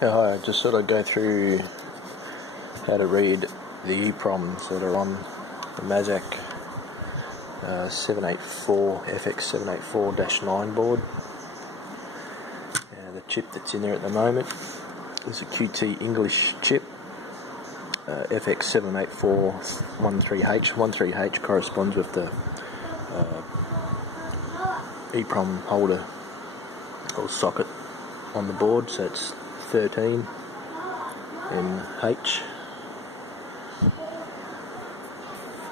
Hi, I just thought I'd go through how to read the EPROMs that are on the Mazak 784 FX784-9 board. The chip that's in there at the moment is a QT English chip, FX784-13H. 13H corresponds with the EPROM holder or socket on the board, so it's 13 in H.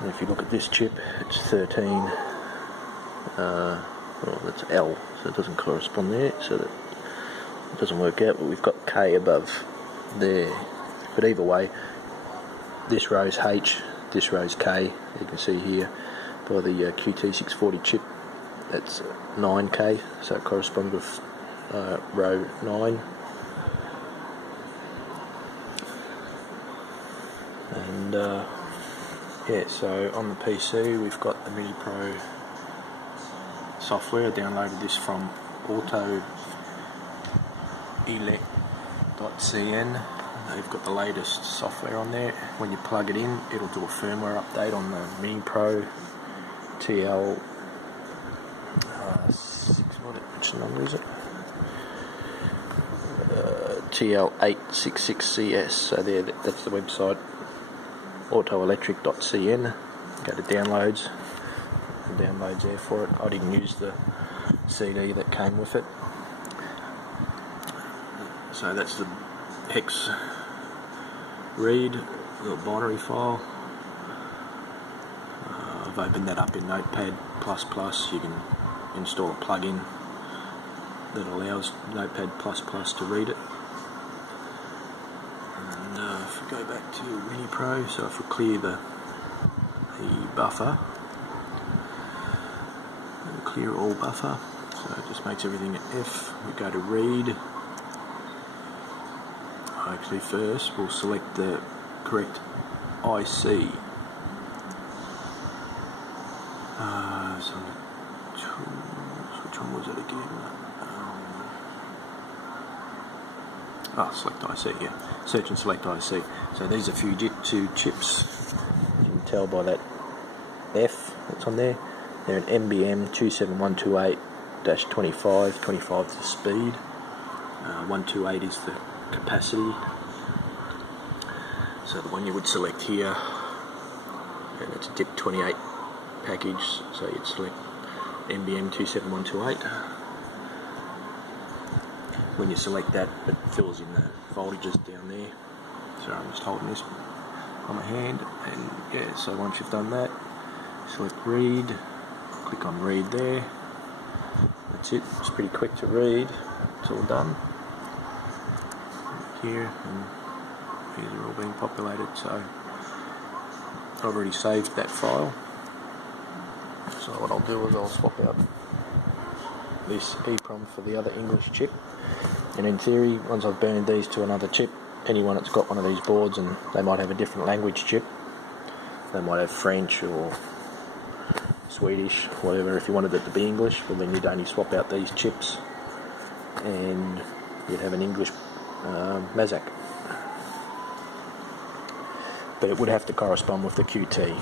And if you look at this chip, it's 13. Well, that's L, so it doesn't correspond there, so that it doesn't work out. But we've got K above there. But either way, this row's H, this row's K. You can see here by the QT640 chip, that's 9K, so it corresponds with row 9. And yeah, so on the PC we've got the EPROM software. I downloaded this from autoelect.cn. They've got the latest software on there. When you plug it in, it'll do a firmware update on the EPROM TL which number is it? TL866CS. So there, that's the website, autoelectric.cn. Go to downloads, the downloads there for it. I didn't use the CD that came with it. So that's the hex read, little binary file. I've opened that up in Notepad++. You can install a plugin that allows Notepad++ to read it. And if we go back to EPROM, so if we clear the buffer, clear all buffer, so it just makes everything an F. We go to read. Actually, first we'll select the correct IC. So which one was it again? Select IC, yeah. Search and select IC. So these are Fujitsu chips. You can tell by that F that's on there. They're an MBM 27128-25. 25 is the speed. 128 is the capacity. So the one you would select here, and it's a DIP 28 package, so you'd select MBM 27128. When you select that, it fills in the voltages down there. So I'm just holding this on my hand, and yeah, so once you've done that, select read, click on read there. That's it. It's pretty quick to read. It's all done here, and these are all being populated. So I've already saved that file. So what I'll do is I'll swap out this EPROM for the other English chip, and in theory, once I've burned these to another chip, anyone that's got one of these boards, and they might have a different language chip, they might have French or Swedish, whatever. If you wanted it to be English, well then you'd only swap out these chips and you'd have an English Mazak. But it would have to correspond with the QT.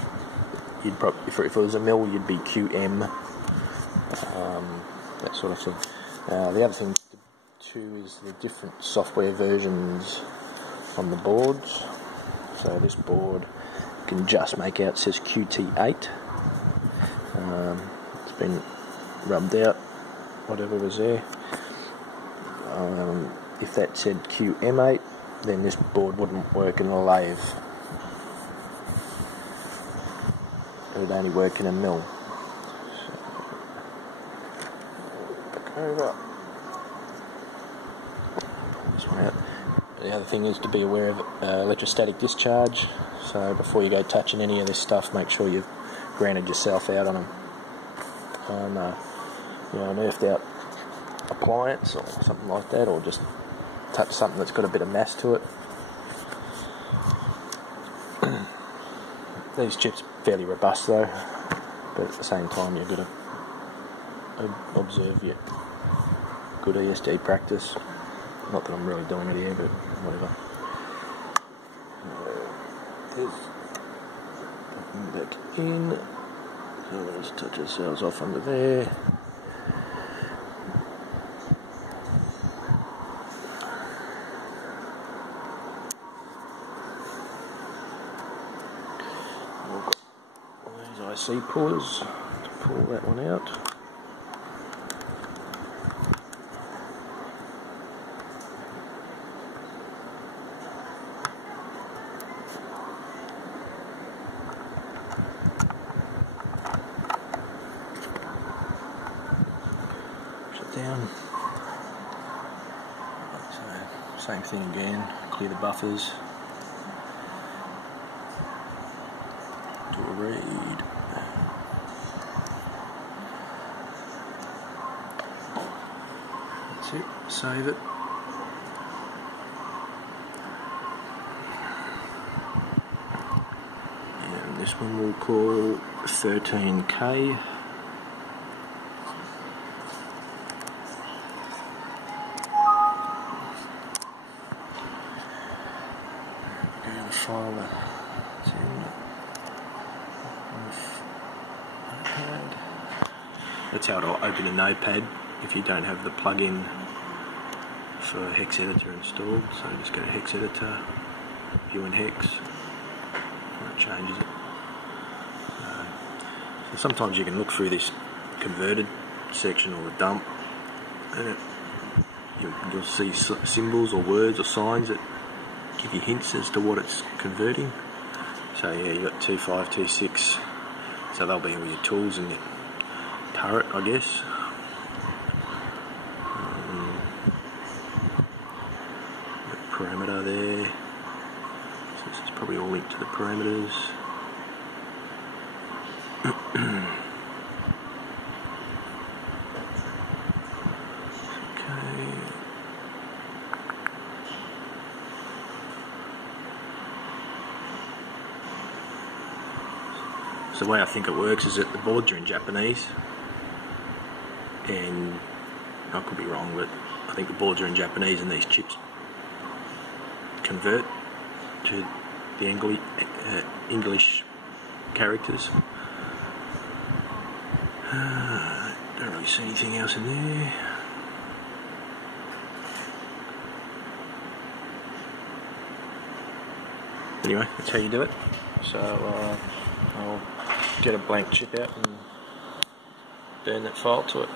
You'd probably, if it was a mil, you'd be QM, that sort of thing. The other thing too is the different software versions on the boards. So this board you can just make out, it says QT8. It's been rubbed out, whatever was there. If that said QM8, then this board wouldn't work in a lathe. It would only work in a mill. So, back over. Pull this one out. The other thing is to be aware of electrostatic discharge. So before you go touching any of this stuff, make sure you've grounded yourself out on an earthed out appliance or something like that, or just touch something that's got a bit of mass to it. These chips are fairly robust though, but at the same time you've got to observe your good ESD practice. Not that I'm really doing it here, but whatever. Back in. So we'll just touch ourselves off under there. We've got these IC pullers to pull that one out. Down. So same thing again, clear the buffers, do a read. That's it, save it. And this one we'll call 13K. File that's in notepad. That's how it'll open a notepad if you don't have the plugin for hex editor installed. So just go to hex editor, view in hex, and it changes it. So sometimes you can look through this converted section or the dump, and you'll see symbols or words or signs that give you hints as to what it's converting. So yeah, you've got T5, T6, so they'll be all your tools and your turret, I guess. The parameter there, so this is probably all linked to the parameters. So the way I think it works is that the boards are in Japanese, and I could be wrong, but I think the boards are in Japanese and these chips convert to the English characters. Don't really see anything else in there. Anyway, that's how you do it. So I'll get a blank chip out and burn that file to it.